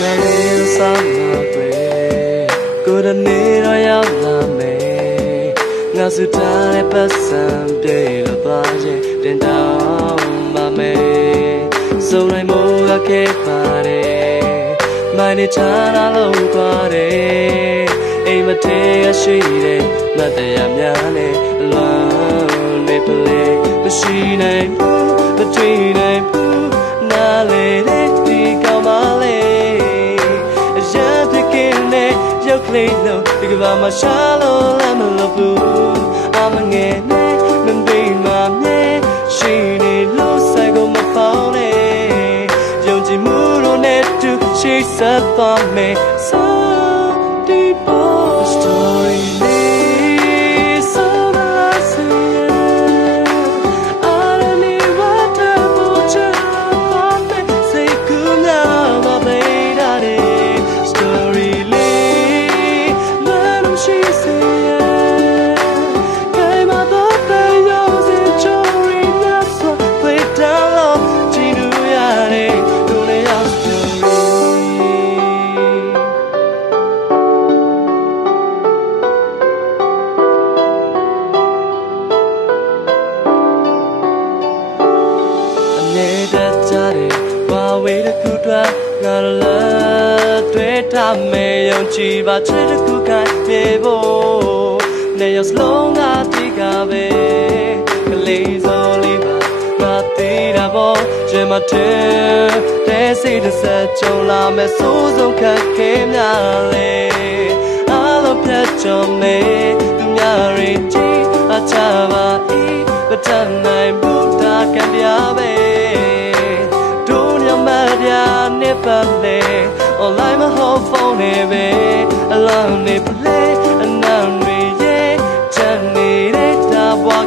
မယ်စားမှာတွေ့ကိုယ်တနေ့တော့ရောက်လာမယ်ငါစုထားတဲ့ပတ်စံပြေလို့ပါရင်တင်တောင်းမမယ်စုံလိုက်မို့ကခဲ့ပါတယ်မိုင်းနေချာလာလို့ပါတယ်အိမ်မထဲရရှိတဲ့မတရားများနဲ့အလွန်နေပလဲမရှိနိုင်ဘူးမတွေ့နိုင်ဘူး ရုပ်ကလေးလုံးဒီကဘာမှာရှာလို့လည်းမလို့ဘူးအမငယ်နဲ့မမေးမှမြဲရှိနေလို့ဆိုင်ကိုမပေါင်းနဲ့ယုံကြည်မှုတို့နဲ့တူရှိစပ်သွားမယ် အနေနဲ့ကြတယ်ဘာဝေးတစ်ခုတွားငါလာတွေ့ထားမယ်ယုံကြည်ပါချစ်တစ်ခုခိုင်ပြေဖို့နေရစလုံးကတိကပဲကလေးစောလေးပါငါသေးတာပေါ့ကျမတဲ့တဲ့စိတ်တစ်ဆက်ကြုံလာမယ်စိုးဆုံးခက်ခဲများလေအားလုံးဖြတ်ကျော်မ နေပါလေ online မဟုတ်ဖုန်းနဲ့ပဲအလောင်းနေပလေအနောင်တွေရဲ့ချမ်းနေတဲ့တာဘွား